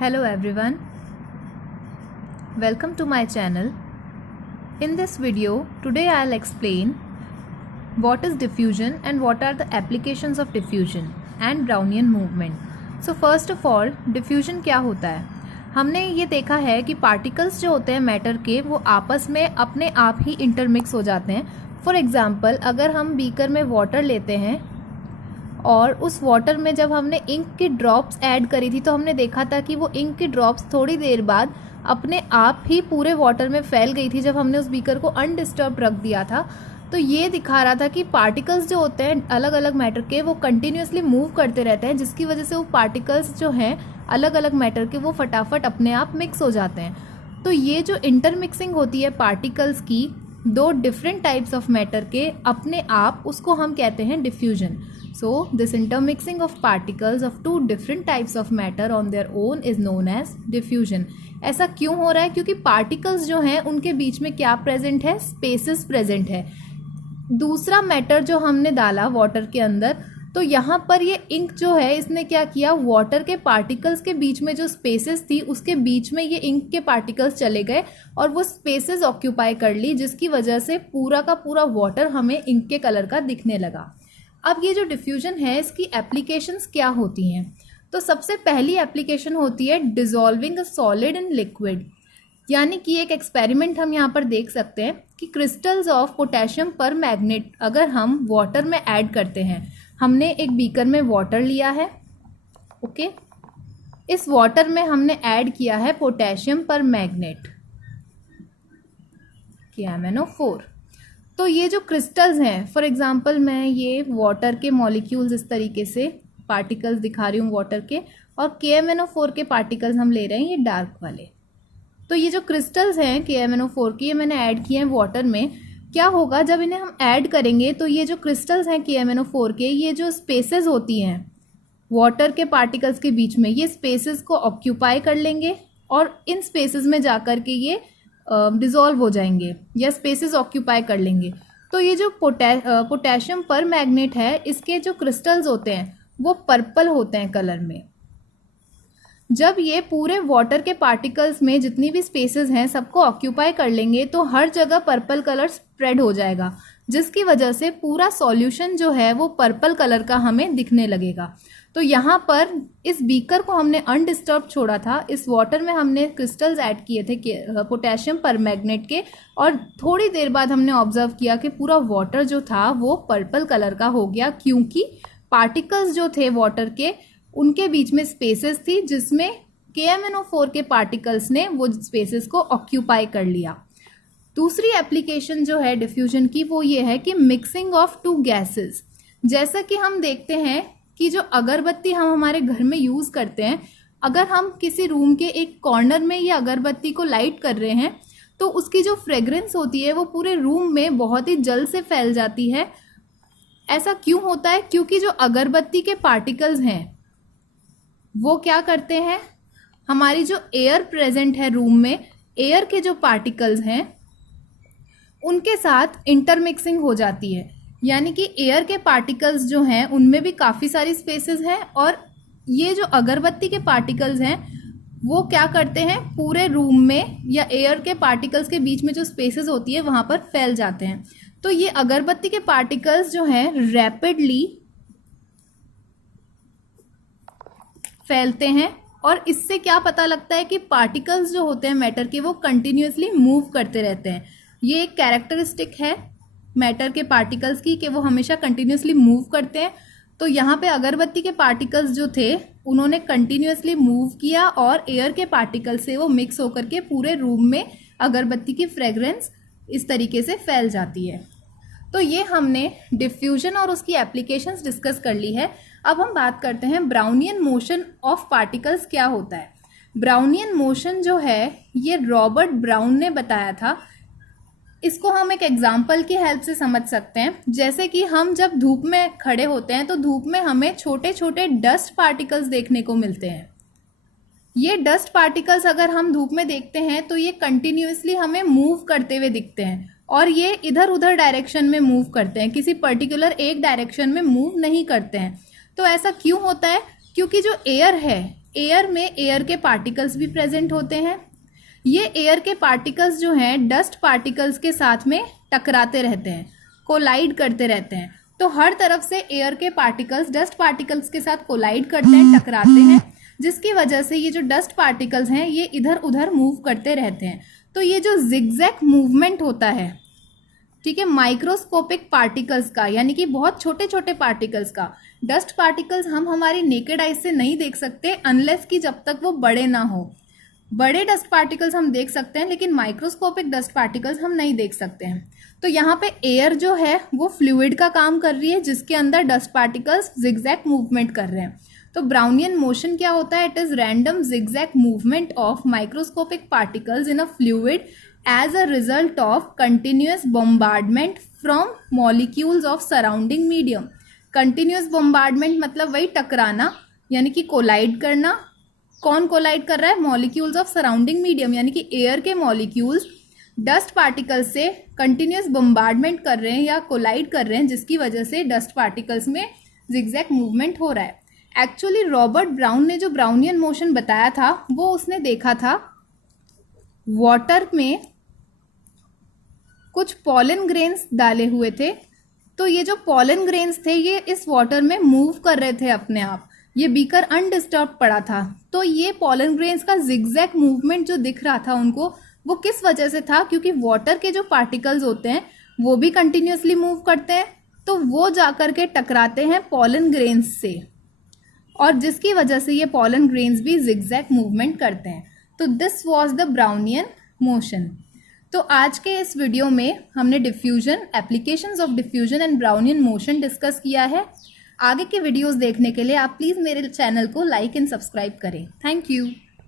Hello everyone, welcome to my channel. In this video, today I'll explain what is diffusion and what are the applications of diffusion and Brownian movement. So first of all, diffusion क्या होता है? हमने ये देखा है कि particles जो होते हैं मैटर के वो आपस में अपने आप ही इंटरमिक्स हो जाते हैं. फॉर एग्जाम्पल, अगर हम बीकर में वाटर लेते हैं और उस वाटर में जब हमने इंक की ड्रॉप्स ऐड करी थी तो हमने देखा था कि वो इंक की ड्रॉप्स थोड़ी देर बाद अपने आप ही पूरे वाटर में फैल गई थी जब हमने उस बीकर को अनडिस्टर्ब रख दिया था. तो ये दिखा रहा था कि पार्टिकल्स जो होते हैं अलग अलग मैटर के वो कंटिन्यूसली मूव करते रहते हैं, जिसकी वजह से वो पार्टिकल्स जो हैं अलग अलग मैटर के वो फटाफट अपने आप मिक्स हो जाते हैं. तो ये जो इंटरमिक्सिंग होती है पार्टिकल्स की दो डिफरेंट टाइप्स ऑफ मैटर के अपने आप, उसको हम कहते हैं diffusion. So this intermixing of particles of two different types of matter on their own is known as diffusion. ऐसा क्यों हो रहा है? क्योंकि पार्टिकल्स जो हैं उनके बीच में क्या प्रेजेंट है? स्पेसेस प्रेजेंट है. दूसरा मैटर जो हमने डाला वाटर के अंदर, तो यहाँ पर ये इंक जो है इसने क्या किया, वाटर के पार्टिकल्स के बीच में जो स्पेसेस थी उसके बीच में ये इंक के पार्टिकल्स चले गए और वो स्पेसेस ऑक्यूपाई कर ली, जिसकी वजह से पूरा का पूरा वाटर हमें इंक के कलर का दिखने लगा. अब ये जो डिफ्यूजन है इसकी एप्लीकेशंस क्या होती हैं? तो सबसे पहली एप्लीकेशन होती है dissolving a solid in liquid. यानी कि एक एक्सपेरिमेंट हम यहाँ पर देख सकते हैं कि क्रिस्टल्स ऑफ पोटेशियम पर मैग्नेट अगर हम वाटर में ऐड करते हैं. हमने एक बीकर में वाटर लिया है, ओके. इस वाटर में हमने ऐड किया है पोटेशियम पर मैग्नेट KMnO4. तो ये जो क्रिस्टल्स हैं, फॉर एग्जांपल मैं ये वाटर के मॉलिक्यूल्स इस तरीके से पार्टिकल्स दिखा रही हूँ वाटर के, और KMnO4 के पार्टिकल्स हम ले रहे हैं ये डार्क वाले. तो ये जो क्रिस्टल्स हैं KMnO4 की, ये मैंने ऐड किए हैं वाटर में. क्या होगा जब इन्हें हम ऐड करेंगे तो ये जो क्रिस्टल्स हैं KMnO4 के, ये जो स्पेसेस होती हैं वाटर के पार्टिकल्स के बीच में, ये स्पेसेस को ऑक्यूपाई कर लेंगे और इन स्पेसेस में जाकर के ये डिज़ोल्व हो जाएंगे या स्पेसेस ऑक्यूपाई कर लेंगे. तो ये जो पोटेशियम पर मैग्नेट है, इसके जो क्रिस्टल्स होते हैं वो पर्पल होते हैं कलर में. जब ये पूरे वाटर के पार्टिकल्स में जितनी भी स्पेसेस हैं सबको ऑक्यूपाई कर लेंगे तो हर जगह पर्पल कलर स्प्रेड हो जाएगा, जिसकी वजह से पूरा सॉल्यूशन जो है वो पर्पल कलर का हमें दिखने लगेगा. तो यहाँ पर इस बीकर को हमने अनडिस्टर्ब छोड़ा था, इस वाटर में हमने क्रिस्टल्स ऐड किए थे पोटेशियम पर मैग्नेट के, और थोड़ी देर बाद हमने ऑब्जर्व किया कि पूरा वाटर जो था वो पर्पल कलर का हो गया, क्योंकि पार्टिकल्स जो थे वाटर के उनके बीच में स्पेसेस थी जिसमें KMnO4 के पार्टिकल्स ने वो स्पेसेस को ऑक्यूपाई कर लिया. दूसरी एप्लीकेशन जो है डिफ्यूजन की वो ये है कि मिक्सिंग ऑफ टू गैसेस. जैसा कि हम देखते हैं कि जो अगरबत्ती हम हमारे घर में यूज़ करते हैं, अगर हम किसी रूम के एक कॉर्नर में ये अगरबत्ती को लाइट कर रहे हैं तो उसकी जो फ्रेग्रेंस होती है वो पूरे रूम में बहुत ही जल्द से फैल जाती है. ऐसा क्यों होता है? क्योंकि जो अगरबत्ती के पार्टिकल्स हैं वो क्या करते हैं, हमारी जो एयर प्रेजेंट है रूम में, एयर के जो पार्टिकल्स हैं उनके साथ इंटरमिक्सिंग हो जाती है. यानी कि एयर के पार्टिकल्स जो हैं उनमें भी काफ़ी सारी स्पेसेस हैं, और ये जो अगरबत्ती के पार्टिकल्स हैं वो क्या करते हैं, पूरे रूम में या एयर के पार्टिकल्स के बीच में जो स्पेसेस होती है वहाँ पर फैल जाते हैं. तो ये अगरबत्ती के पार्टिकल्स जो हैं रैपिडली फैलते हैं, और इससे क्या पता लगता है कि पार्टिकल्स जो होते हैं मैटर के वो कंटिन्यूसली मूव करते रहते हैं. ये एक कैरेक्टरिस्टिक है मैटर के पार्टिकल्स की कि वो हमेशा कंटिन्यूसली मूव करते हैं. तो यहाँ पे अगरबत्ती के पार्टिकल्स जो थे उन्होंने कंटिन्यूसली मूव किया और एयर के पार्टिकल से वो मिक्स होकर के पूरे रूम में अगरबत्ती की फ्रेग्रेंस इस तरीके से फैल जाती है. तो ये हमने डिफ्यूजन और उसकी एप्लीकेशंस डिस्कस कर ली है. अब हम बात करते हैं ब्राउनियन मोशन ऑफ पार्टिकल्स क्या होता है. ब्राउनियन मोशन जो है ये रॉबर्ट ब्राउन ने बताया था. इसको हम एक एग्जाम्पल की हेल्प से समझ सकते हैं. जैसे कि हम जब धूप में खड़े होते हैं तो धूप में हमें छोटे छोटे डस्ट पार्टिकल्स देखने को मिलते हैं. ये डस्ट पार्टिकल्स अगर हम धूप में देखते हैं तो ये कंटिन्यूसली हमें मूव करते हुए दिखते हैं, और ये इधर उधर डायरेक्शन में मूव करते हैं, किसी पर्टिकुलर एक डायरेक्शन में मूव नहीं करते हैं. तो ऐसा क्यों होता है? क्योंकि जो एयर है एयर में एयर के पार्टिकल्स भी प्रेजेंट होते हैं। ये एयर के पार्टिकल्स जो हैं डस्ट पार्टिकल्स के साथ में टकराते रहते हैं, कोलाइड करते रहते हैं। तो हर तरफ से एयर के पार्टिकल्स डस्ट पार्टिकल्स के साथ कोलाइड करते हैं, टकराते हैं, जिसकी वजह से ये जो डस्ट पार्टिकल्स हैं ये इधर उधर मूव करते रहते हैं। तो ये जो जिगजैग मूवमेंट होता है, ठीक है, माइक्रोस्कोपिक पार्टिकल्स का, यानी कि बहुत छोटे छोटे पार्टिकल्स का। डस्ट पार्टिकल्स हम हमारी नेकेड आइज से नहीं देख सकते अनलेस कि जब तक वो बड़े ना हो। बड़े डस्ट पार्टिकल्स हम देख सकते हैं लेकिन माइक्रोस्कोपिक डस्ट पार्टिकल्स हम नहीं देख सकते हैं। तो यहाँ पे एयर जो है वो फ्लूइड का काम कर रही है जिसके अंदर डस्ट पार्टिकल्स जिगजैग मूवमेंट कर रहे हैं। तो ब्राउनियन मोशन क्या होता है? It is random zigzag movement of microscopic particles in a fluid as a result of continuous bombardment from molecules of surrounding medium। continuous bombardment मतलब वही टकराना, यानी कि कोलाइड करना। कौन कोलाइड कर रहा है? मॉलिक्यूल्स ऑफ सराउंडिंग मीडियम, यानी कि एयर के मॉलिक्यूल्स डस्ट पार्टिकल्स से कंटिन्यूस बम्बार्डमेंट कर रहे हैं या कोलाइड कर रहे हैं, जिसकी वजह से डस्ट पार्टिकल्स में जिगजैग मूवमेंट हो रहा है। एक्चुअली रॉबर्ट ब्राउन ने जो ब्राउनियन मोशन बताया था वो उसने देखा था वाटर में कुछ पॉलन ग्रेन्स डाले हुए थे। तो ये जो पॉलन ग्रेन्स थे ये इस वाटर में मूव कर रहे थे अपने आप। ये बीकर अनडिस्टर्ब पड़ा था। तो ये पॉलन ग्रेन्स का जिगजैग मूवमेंट जो दिख रहा था उनको, वो किस वजह से था? क्योंकि वाटर के जो पार्टिकल्स होते हैं वो भी कंटिन्यूसली मूव करते हैं, तो वो जाकर के टकराते हैं पॉलन ग्रेन्स से, और जिसकी वजह से ये पॉलन ग्रेन्स भी जिगजैग मूवमेंट करते हैं। तो this was the Brownian motion. तो आज के इस वीडियो में हमने diffusion, applications of diffusion and Brownian motion discuss किया है। आगे के वीडियोस देखने के लिए आप प्लीज़ मेरे चैनल को लाइक एंड सब्सक्राइब करें। Thank you.